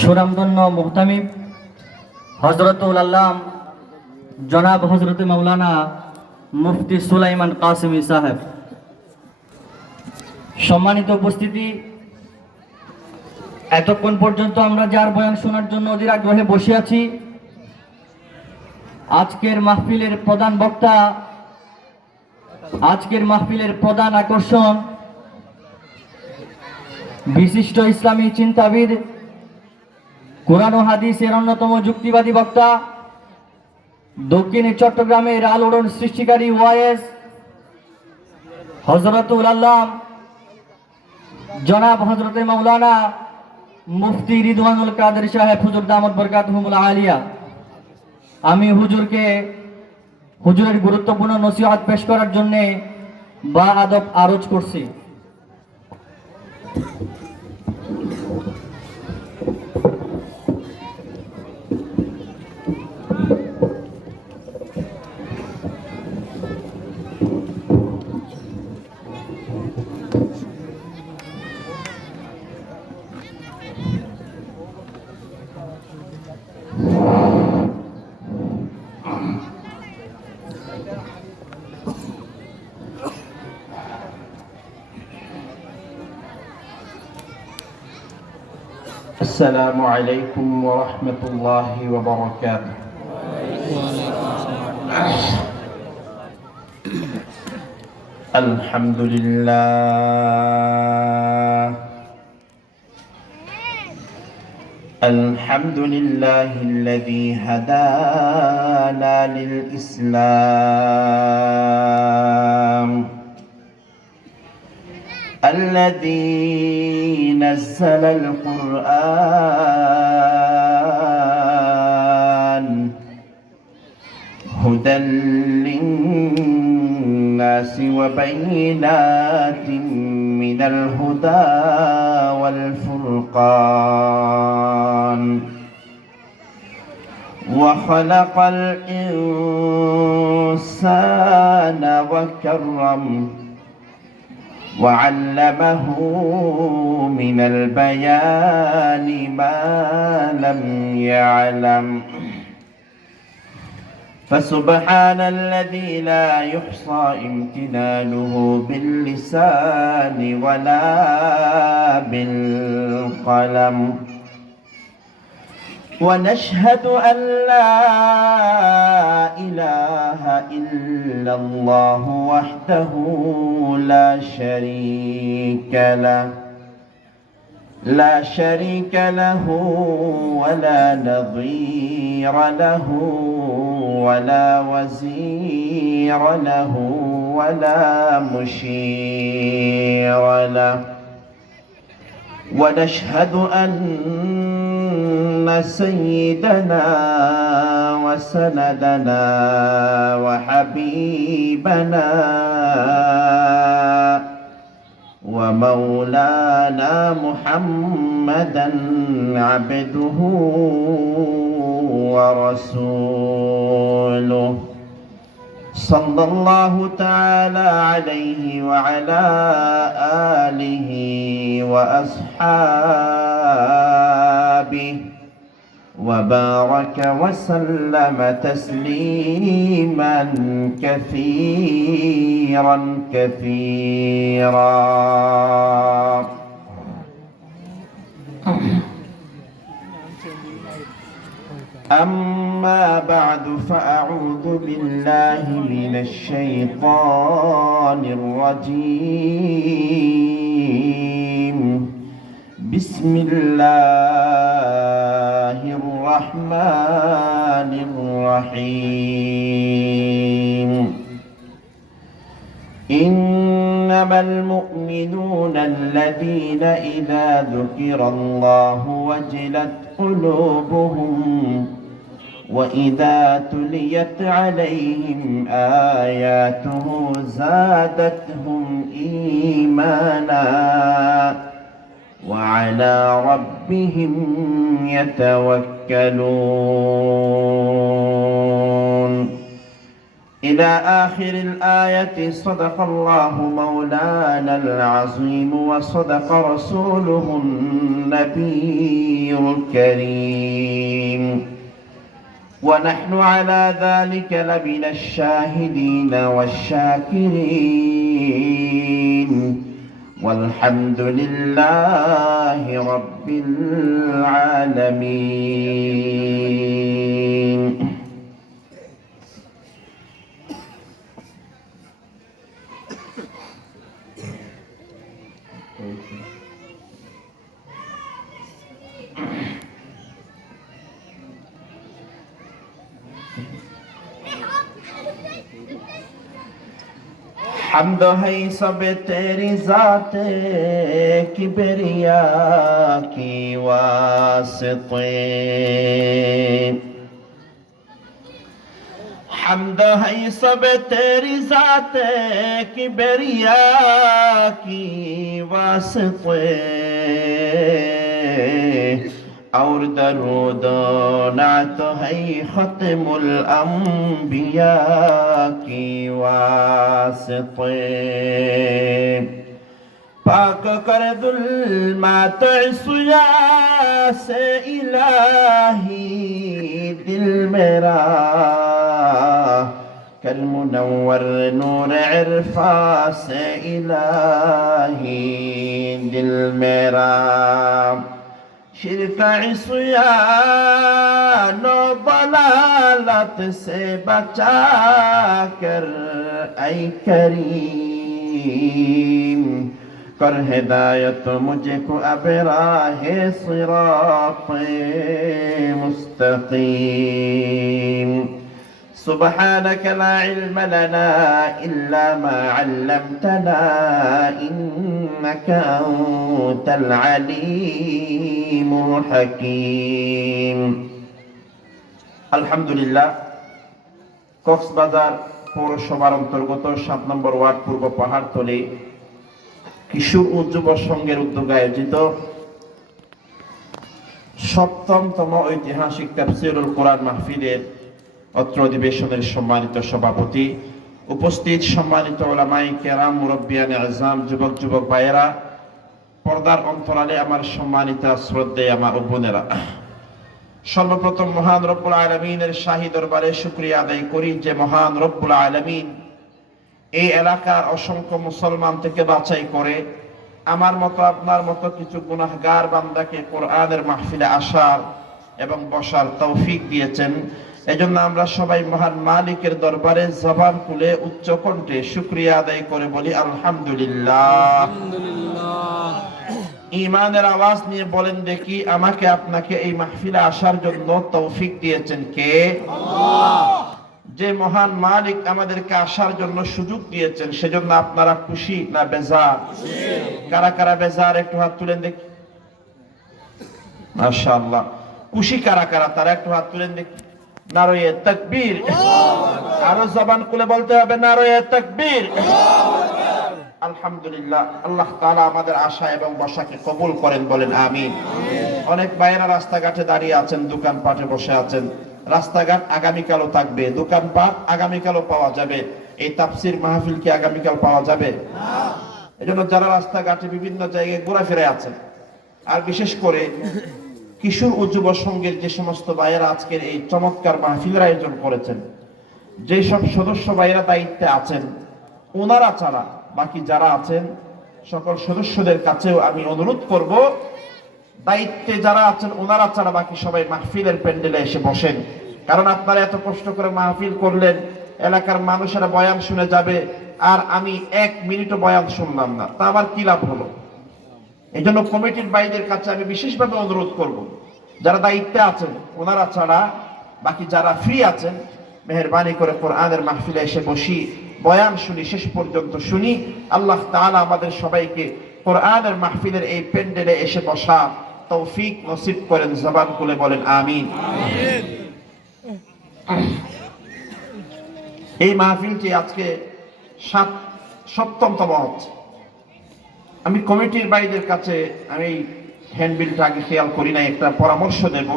সুনামধন্য মুহতামিম হযরতুল আল্লাম জনাব হযরত মাওলানা মুফতি সুলাইমান কাসেমি সাহেব, সম্মানিত উপস্থিতি, এতক্ষণ পর্যন্ত আমরা যার বয়ান শোনার জন্য অধীর আগ্রহে বসে আছি, আজকের মাহফিলের প্রধান বক্তা, আজকের মাহফিলের প্রধান আকর্ষণ, বিশিষ্ট ইসলামী চিন্তাবিদ, কোরআন ও হাদিসের অন্যতম যুক্তিবাদী বক্তা, দক্ষিণ চট্টগ্রামের আলোড়ন সৃষ্টিকারী ওয়াইএস হযরতুল আল্লাম জনাব হযরতে মাওলানা মুফতি রিদওয়ানুল কাদের সাহেব হুজুর দামত বরকাতুহুল আলিয়া। আমি হুজুরের গুরুত্বপূর্ণ নসিহত পেশ করার জন্য বা আদব আরজ করছি। السلام عليكم ورحمة الله وبركاته. الحمد لله الذي هدانا للإسلام، الذي نزل القرآن هدى للناس وبينات من الهدى والفرقان، وخلق الإنسان وكرمه وعلمه من البيان ما لم يعلم، فسبحان الذي لا يحصى امتنانه باللسان ولا بالقلم، ونشهد أن لا إله إلا الله وحده لا شريك له ولا نظير له ولا وزير له ولا مشير له، ونشهد أن سيدنا وسندنا وحبيبنا ومولانا محمدا عبده ورسوله، صلى الله تعالى عليه وعلى آله وأصحابه وبارك وسلم تسليما كثيرا كثيرا. أما بعد، فأعوذ بالله من الشيطان الرجيم. بسم الله الرحمن الرحيم. إنما المؤمنون الذين إذا ذكر الله وجلت قلوبهم وإذا تليت عليهم آياته زادتهم إيمانا وعلى ربهم يتوكلون. إلى آخر الآية. صدق الله مولانا العظيم وصدق رسوله النبي الكريم، ونحن على ذلك لمن الشاهدين والشاكرين، والحمد لله رب العالمين. حمد ہے سب تیری ذات کبریا کی واسطے، حمد ہے سب تیری ذات کبریا کی واسطے، اور درود و نعت ہے ختم الانبیاء کی واسطے، پاک کر ظلمات عصیاں سے الہی دل میرا، کر منور نور عرفاں سے الہی دل میرا، شرک عصیان و ضلالت سے بچا کر اے کریم، کر ہدایت مجھے کو اب راہ صراط مستقیم، سبحانك لا علم لنا إلا ما علمتنا إنك أنت العليم الحكيم। الحمد لله। কক্সবাজার পৌরসভার অন্তর্গত 7 নম্বর ওয়ার্ড পূর্ব পাহাড়তলী কিশোর ও যুব সংঘের উদ্যোগে আয়োজিত 7তম ঐতিহাসিক তাফসীরুল কোরআন মাহফিলের অত্র অধিবেশনের সম্মানিত সভাপতি, উপস্থিত সম্মানিত উলামায়ে কেরাম, মুরব্বিয়ানে আযম, যুবক যুবক ভাইয়েরা, পর্দার অন্তরালে আমার সম্মানিত শ্রদ্ধেয় মা ও বোনেরা, সর্বপ্রথম মহান রব্বুল আলামিনের শাহী দরবারে শুকরিয়া আদায় করি যে মহান রব্বুল আলামিন এই এলাকার অসংখ্য মুসলমান থেকে বাছাই করে আমার মতো আপনার মতো কিছু গুনাহগার বান্দাকে কোরআনের মাহফিলে আসার এবং বসার তৌফিক দিয়েছেন। এজন্য আমরা সবাই মহান মালিকের দরবারে জবান খুলে উচ্চ কণ্ঠে শুকরিয়া আদায় করে বলি আলহামদুলিল্লাহ। ঈমানের আওয়াজ নিয়ে বলেন দেখি, আমাকে আপনাকে এই মাহফিলে আসার জন্য তৌফিক দিয়েছেন কে? আল্লাহ। যে মহান মালিক আমাদেরকে আসার জন্য সুযোগ দিয়েছেন, সেজন্য আপনারা খুশি না বেজার? কারা কারা বেজার একটু হাত তুলেন দেখি। মাশাআল্লাহ। খুশি কারা কারা তারা একটু হাত তুলেন দেখি। নারায়ে তাকবীর। আরো জবান খুলে বলতে হবে নারায়ে তাকবীর। আলহামদুলিল্লাহ। আল্লাহ তাআলা আমাদের আশা এবং বসাকে কবুল করেন, বলেন আমিন। অনেক ভাইয়েরা রাস্তাঘাটে দাঁড়িয়ে আছেন, দোকানপাটে বসে আছেন। রাস্তাঘাট আগামীকালও থাকবে, দোকানপাট আগামীকালও পাওয়া যাবে। এই তাফসীর মাহফিল কি আগামীকাল পাওয়া যাবে? এজন্য যারা রাস্তাঘাটে বিভিন্ন জায়গায় ঘোরাফেরা আছেন, আর বিশেষ করে কিশোর ও যুব সংঘের যে সমস্ত ভাইয়েরা আজকের এই চমৎকার মাহফিলের আয়োজন করেছেন, যে সব সদস্য ভাইয়েরা দায়িত্বে আছেন, ওনারা ছাড়া বাকি যারা আছেন সকল সদস্যদের কাছেও আমি অনুরোধ করব, দায়িত্বে যারা আছেন ওনারা ছাড়া বাকি সবাই মাহফিলের প্যান্ডেলে এসে বসেন। কারণ আপনারা এত কষ্ট করে মাহফিল করলেন, এলাকার মানুষেরা বয়ান শুনে যাবে, আর আমি 1 মিনিটও বয়ান শুনলাম না, তা আবার কি লাভ হলো? এই জন্য কমিটির ভাইদের কাছে আমি বিশেষভাবে অনুরোধ করব, যারা দায়িত্বে আছেন ওনারা ছাড়া বাকি যারা ফ্রি আছেন, মেহেরবানি করে কোরআনের মাহফিলে এসে বসি, বয়ান শুনি, শেষ পর্যন্ত শুনি। আল্লাহ তাআলা আমাদের সবাইকে কোরআনের মাহফিলের এই প্যান্ডেলে এসে বসা তৌফিক নসিব করেন। জবান খুলে বলেন আমিন। এই মাহফিলটি আজকে 7তম হচ্ছে। আমি কমিটির ভাইদের কাছে আমি হ্যান্ডবিলটা আগে খেয়াল করি না, একটা পরামর্শ দেব।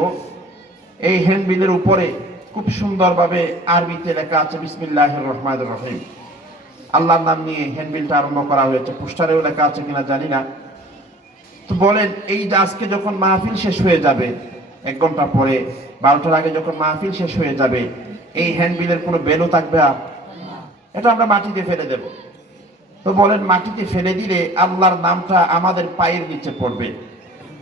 এই হ্যান্ডবিলের উপরে খুব সুন্দরভাবে আরবিতে লেখা আছে বিসমিল্লাহির রহমানির রহিম। আল্লাহর নাম নিয়ে হ্যান্ডবিলটা আরম্ভ করা হয়েছে, পোস্টারেও লেখা আছে কিনা জানি না। তো বলেন, এই যে আজকে যখন মাহফিল শেষ হয়ে যাবে, 1 ঘন্টা পরে 12টার আগে যখন মাহফিল শেষ হয়ে যাবে, এই হ্যান্ডবিলের কোনো ভ্যালু থাকবে আর? এটা আমরা মাটিতে ফেলে দেব। তো বলেন, মাটিতে ফেলে দিলে আল্লাহর নামটা আমাদের পায়ের নিচে পড়বে।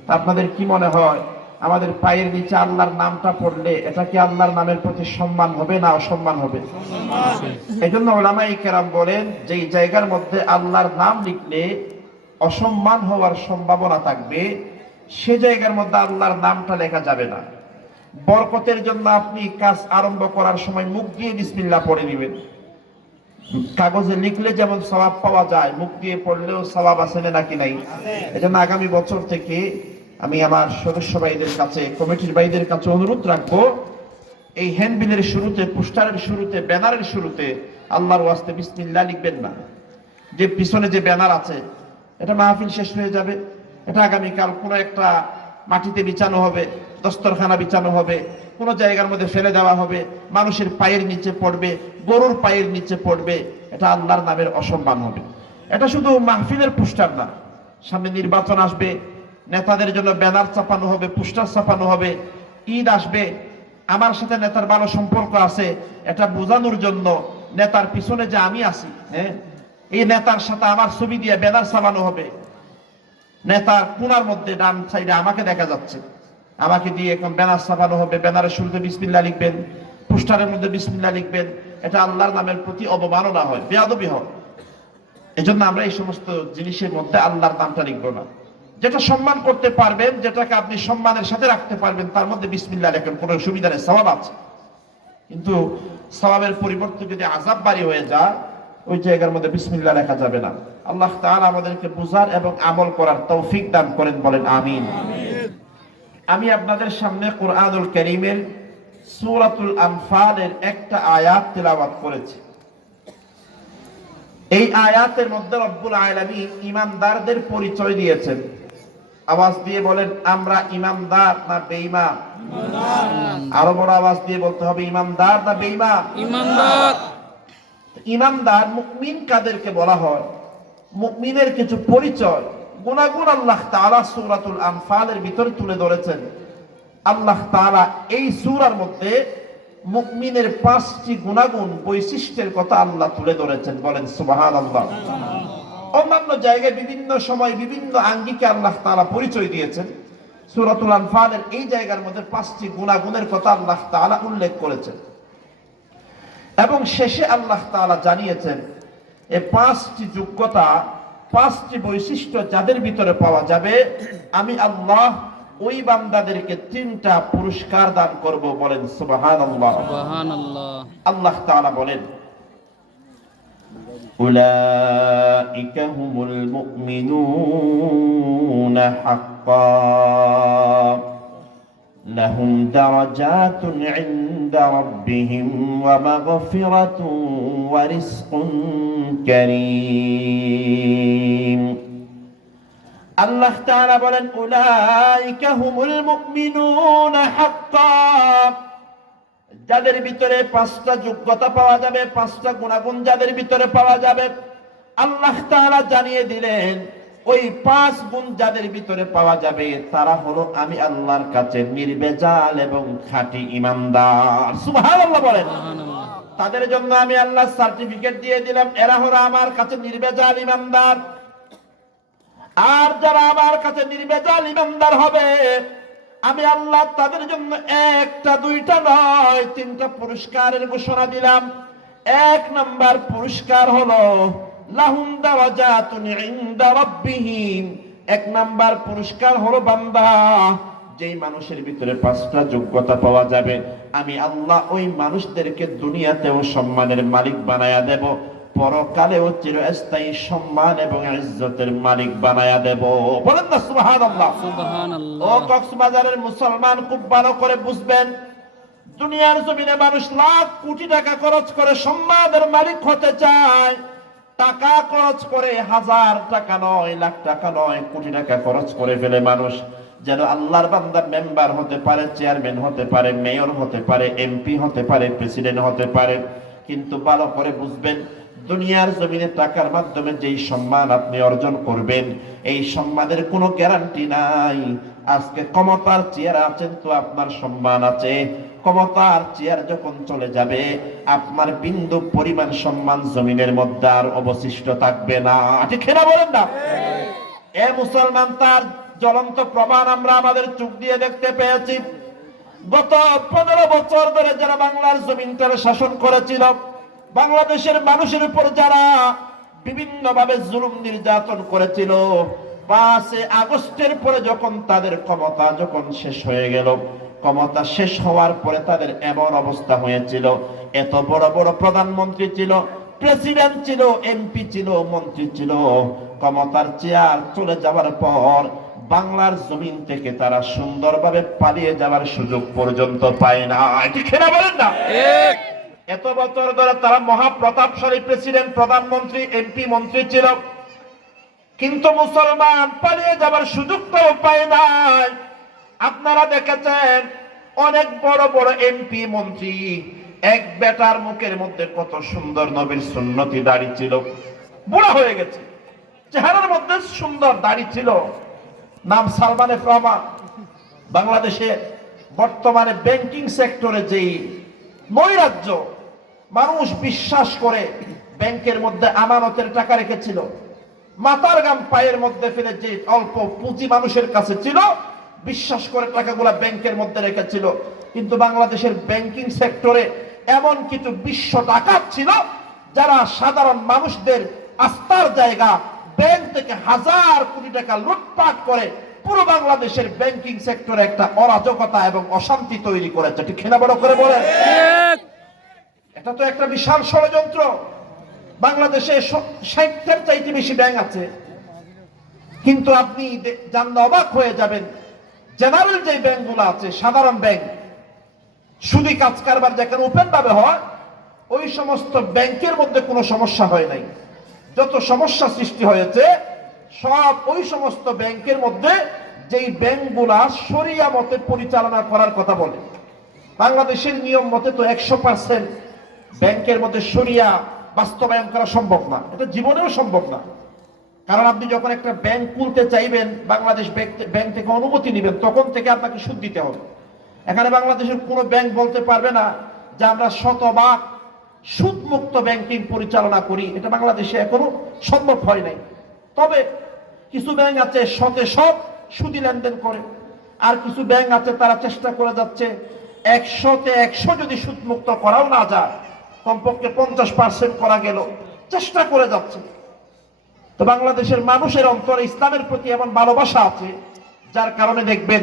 তা আপনাদের কি মনে হয়, আমাদের পায়ের নিচে আল্লাহর নামটা পড়লে এটা কি আল্লাহর নামের প্রতি সম্মান হবে না অসম্মান হবে? এই জন্য ওলামায়ে কেরাম বলেন, যেই জায়গার মধ্যে আল্লাহর নাম লিখলে অসম্মান হওয়ার সম্ভাবনা থাকবে, সে জায়গার মধ্যে আল্লাহর নামটা লেখা যাবে না। বরকতের জন্য আপনি কাজ আরম্ভ করার সময় মুখ দিয়ে বিসমিল্লাহ পড়ে নেবেন। কাগজে লিখলে যেমন সওয়াব পাওয়া যায়, মুখ দিয়ে পড়লেও সওয়াব আছে নাকি নাই? এজন্য আগামী বছর থেকে আমি আমার সদস্য ভাইদের কাছে, কমিটির ভাইদের কাছে অনুরোধ রাখবো, এই হ্যান্ডবিলের শুরুতে, পোস্টারের শুরুতে, ব্যানারের শুরুতে আল্লাহর ওয়াস্তে বিসমিল্লাহ লিখবেন না। যে পিছনে যে ব্যানার আছে, এটা মাহফিল শেষ হয়ে যাবে, এটা আগামীকাল কোনো একটা মাটিতে বিছানো হবে, দস্তরখানা বিছানো হবে, কোনো জায়গার মধ্যে ফেলে দেওয়া হবে, মানুষের পায়ের নিচে পড়বে, গরুর পায়ের নিচে পড়বে, এটা আল্লাহর নামের অসম্মান হবে। এটা শুধু মাহফিলের পোস্টার না, সামনে নির্বাচন আসবে, নেতাদের জন্য ব্যানার চাপানো হবে, পোস্টার চাপানো হবে, ঈদ আসবে, আমার সাথে নেতার ভালো সম্পর্ক আছে এটা বোঝানোর জন্য নেতার পিছনে যে আমি আছি, হ্যাঁ, এই নেতার সাথে আমার ছবি দিয়ে ব্যানার চাপানো হবে। নেতার কোণার মধ্যে ডান সাইডে আমাকে দেখা যাচ্ছে, আমাকে দিয়ে এখন ব্যানার ছাপানো হবে। ব্যানারের শুরুতে বিসমিল্লাহ লিখবেন, পোস্টারের মধ্যে বিসমিল্লাহ লিখবেন। এটা আল্লাহর নামের প্রতি অবমাননা হয়, বেয়াদবি হয়। এজন্য আমরা এই সমস্ত জিনিসের মধ্যে আল্লাহর নামটা লিখবো না। যেটা সম্মান করতে পারবেন, যেটাকে আপনি সম্মানের সাথে রাখতে পারবেন, তার মধ্যে বিসমিল্লাহ লেখেন, কোনো সুবিধা নেই, সওয়াব আছে। কিন্তু সওয়াবের পরিবর্তে যদি আযাব বাড়ি হয়ে যায়, ওই জায়গার মধ্যে বিসমিল্লাহ লেখা যাবে না। আল্লাহ তাআলা আমাদেরকে বুঝার এবং আমল করার তৌফিক দান করেন, বলেন আমিন। আমি আপনাদের সামনে কুরআনুল কারীমের সূরাতুল আনফালের একটা আয়াত তেলাওয়াত করেছি। এই আয়াতের মধ্যে রব্বুল আলামিন ঈমানদারদের পরিচয় দিয়েছেন। আওয়াজ দিয়ে বলেন, আমরা ঈমানদার না বেঈমান? আরো বড় আওয়াজ দিয়ে বলতে হবে, ঈমানদার না বেঈমান? ঈমানদার। ঈমানদার মুমিন কাদেরকে বলা হয়? মুমিনের কিছু পরিচয়, গুণাগুণ আল্লাহ তাআলা সূরাতুল আনফালের ভিতরে তুলে ধরেছেন। আল্লাহ তাআলা এই সূরার মধ্যে মুমিনের 5টি গুণাগুণ, বৈশিষ্ট্যের কথা আল্লাহ তুলে ধরেছেন, বলেন সুবহানাল্লাহ। অন্যান্য জায়গায় বিভিন্ন সময় বিভিন্ন আঙ্গিকে আল্লাহ তাআলা পরিচয় দিয়েছেন। সূরাতুল আনফালের এই জায়গার মধ্যে 5টি গুণাগুণের কথা আল্লাহ তাআলা উল্লেখ করেছেন এবং শেষে আল্লাহ তাআলা জানিয়েছেন এই 5টি যোগ্যতা, 5টি বৈশিষ্ট্য যাদের ভিতরে পাওয়া যাবে, আমি আল্লাহ ওই বান্দাদেরকে 3টা পুরস্কার দান করব, বলেন সুবহানাল্লাহ। সুবহানাল্লাহ। আল্লাহ তাআলা বলেন, উলাইকা হুমুল মুমিনুনা হাক্কান লাহুম দারাজাতুন ইনদা রাব্বিহিম ওয়া মাগফিরাতুন ওয়া রিজকুন কারীম। আল্লাহ তাআলা বলেন, উলাইকা হুমুল মুমিনুনা হাক্কান, যাদের ভিতরে 5টা যোগ্যতা পাওয়া যাবে, 5টা গুণাগুণ যাদের ভিতরে পাওয়া যাবে, আল্লাহ তাআলা জানিয়ে দিলেন ওই 5 গুণ যাদের ভিতরে পাওয়া যাবে তারা হলো আমি আল্লাহর কাছে নির্ভেজাল এবং খাঁটি ঈমানদার। সুবহানাল্লাহ বলেন। তাদের জন্য আমি আল্লাহ সার্টিফিকেট দিয়ে দিলাম, এরা হলো আমার কাছে নির্ভেজাল ঈমানদার। আর যারা আমার কাছে নির্ভেজাল ঈমানদার হবে, আমি আল্লাহ তাদের জন্য 1টা 2টা নয় 3টা পুরস্কারের ঘোষণা দিলাম। 1 নাম্বার পুরস্কার হলো লাহুম দারাজাতুন ইনদা রাব্বিহিম। 1 নাম্বার পুরস্কার হলো, বান্দা, যেই মানুষের ভিতরে 5টা যোগ্যতা পাওয়া যাবে, আমি আল্লাহ ওই মানুষদেরকে দুনিয়াতেও সম্মানের মালিক বানায়া দেব, পরকালেও চিরস্থায়ী সম্মান এবং ইজ্জতের মালিক বানায়া দেব, বলেন না সুবহানাল্লাহ। সুবহানাল্লাহ। ও কক্সবাজারের মুসলমান, খুব ভালো করে বুঝবেন, দুনিয়ার জমিনে মানুষ লাখ কোটি টাকা খরচ করে সম্মানের মালিক হতে চায়। টাকা খরচ করে, 1000 টাকা নয়, লাখ টাকা নয়, কোটি টাকা খরচ করে ফেলে মানুষ। যেন আল্লাহর বান্দা মেম্বার হতে পারে, চেয়ারম্যান হতে পারে, মেয়র হতে পারে, এমপি হতে পারে, প্রেসিডেন্ট হতে পারে। কিন্তু ভালো করে বুঝবেন, দুনিয়ার জমিনে টাকার মাধ্যমে যেই সম্মান আপনি অর্জন করবেন, এই সম্মানের কোনো গ্যারান্টি নাই। আজকে ক্ষমতার চেয়ারে আছেন তো আপনার সম্মান আছে, ক্ষমতার চেয়ার যখন চলে যাবে আপনার বিন্দু পরিমাণ সম্মান জমিনের মধ্যে আর অবশিষ্ট থাকবে না। ঠিক না বলেন না? এ মুসলমান, তার জ্বলন্ত প্রমাণ আমরা আমাদের চোখ দিয়ে দেখতে পেয়েছি। গত 15 বছর ধরে যারা বাংলার জমিনটারে শাসন করেছিল, বাংলাদেশের মানুষের উপর যারা বিভিন্ন ভাবে জুলুম নির্যাতন করেছিল, 5 আগস্টের পরে যখন তাদের ক্ষমতা যখন শেষ হয়ে গেল, ক্ষমতা শেষ হওয়ার পরে তাদের এমন অবস্থা হয়েছিল, এত বড় বড় প্রধানমন্ত্রী ছিল, প্রেসিডেন্ট ছিল, এমপি ছিল, মন্ত্রী ছিল, ক্ষমতার চেয়ার চলে যাওয়ার পর বাংলার জমিন থেকে তারা সুন্দরভাবে পালিয়ে যাওয়ার সুযোগ পর্যন্ত পায় না। ঠিক না বলেন না? এত বছর ধরে তারা মহাপ্রতাপশালী প্রেসিডেন্ট, প্রধানমন্ত্রী, এমপি, মন্ত্রী ছিল, কিন্তু মুসলমান পালিয়ে যাবার সুযোগটাও পায় নাই। আপনারা দেখেছেন অনেক বড় বড় এমপি, মন্ত্রী, এক বেটার মুখের মধ্যে কত সুন্দর নবীর সুন্নতি দাড়ি ছিল, বুড়া হয়ে গেছে, চেহারার মধ্যে সুন্দর দাড়ি ছিল, নাম সালমান এফ রহমান। বাংলাদেশে বর্তমানে ব্যাংকিং সেক্টরে যেই নৈরাজ্য, মানুষ বিশ্বাস করে ব্যাংকের মধ্যে আমানতের টাকা রেখেছিল, মাথার গাম পায়ের মধ্যে ফেলে যে অল্প পুঁজি মানুষের কাছে ছিল, বিশ্বাস করে টাকাগুলা ব্যাংকের মধ্যে রেখেছিল। কিন্তু বাংলাদেশের ব্যাংকিং সেক্টরে এমন কিছু বিশ্ব ডাকাত ছিল যারা সাধারণ মানুষদের আস্থার জায়গা ব্যাংক থেকে হাজার কোটি টাকা লুটপাট করে পুরো বাংলাদেশের ব্যাংকিং সেক্টরে একটা অরাজকতা এবং অশান্তি তৈরি করেছে। ঠিক না? বড় করে বলেন। এটা তো একটা বিশাল ষড়যন্ত্র। বাংলাদেশে 60-এর চাইতে বেশি ব্যাংক আছে, কিন্তু আপনি জানলে অবাক হয়ে যাবেন, জেনারেল যে ব্যাংকগুলো আছে, সাধারণ ব্যাংক, সুদি কাজ কারবার যেখানে ওপেন ভাবে হয়, ওই সমস্ত ব্যাংকের মধ্যে কোনো সমস্যা হয় নাই। যত সমস্যা সৃষ্টি হয়েছে সব ওই সমস্ত ব্যাংকের মধ্যে যেই ব্যাংকগুলা শরিয়া মতে পরিচালনা করার কথা বলে। বাংলাদেশের নিয়ম মতে তো 100% ব্যাংকের মধ্যে শরিয়া বাস্তবায়ন করা সম্ভব না, এটা জীবনেও সম্ভব না। কারণ আপনি যখন একটা ব্যাংক খুলতে চাইবেন, বাংলাদেশ ব্যাংক থেকে অনুমতি নেবেন, তখন থেকে আপনাকে সুদ দিতে হবে। এখানে বাংলাদেশের কোনো ব্যাংক বলতে পারবে না যে আমরা শতভাগ সুদ মুক্ত ব্যাংকিং পরিচালনা করি, এটা বাংলাদেশে এখনো সম্ভব হয় নাই। তবে কিছু ব্যাংক আছে শতে সব সুদি লেনদেন করে, আর কিছু ব্যাংক আছে তারা চেষ্টা করে যাচ্ছে 100-তে 100 যদি সুদ মুক্ত করাও না যায়, কমপক্ষে 50% করা গেল, চেষ্টা করে যাচ্ছে। তো বাংলাদেশের মানুষের অন্তরে ইসলামের প্রতি এমন ভালোবাসা আছে, যার কারণে দেখবেন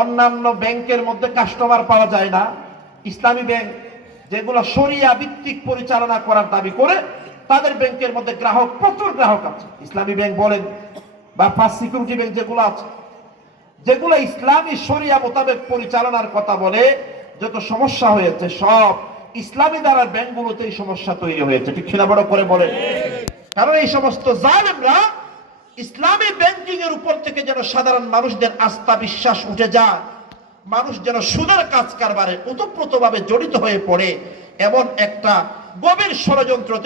অন্যান্য ব্যাংকের মধ্যে কাস্টমার পাওয়া যায় না। ইসলামী ব্যাংক যেগুলো শরিয়া ভিত্তিক পরিচালনা করার দাবি করে, তাদের ব্যাংকের মধ্যে গ্রাহক, প্রচুর গ্রাহক আছে। ইসলামী ব্যাংক বলেন বা ফার্স্ট সিকিউরিটি ব্যাংক যেগুলো আছে, যেগুলো ইসলামী শরিয়া মোতাবেক পরিচালনার কথা বলে, যত সমস্যা হয়েছে সব ইসলামী দ্বারা ব্যাংকগুলোতে এই সমস্যা তৈরি হয়েছে। ঠিক না? বড় করে বলে। কারণ এই সমস্ত জালেমরা ইসলামী ব্যাংকিং এর উপর থেকে যেন সাধারণ মানুষদের আস্থা বিশ্বাস উঠে যায়, মানুষ যেন সুদের কাজ কারবারে ওতপ্রোতভাবে জড়িত হয়ে পড়ে, এমন একটা গভীর ষড়যন্ত্র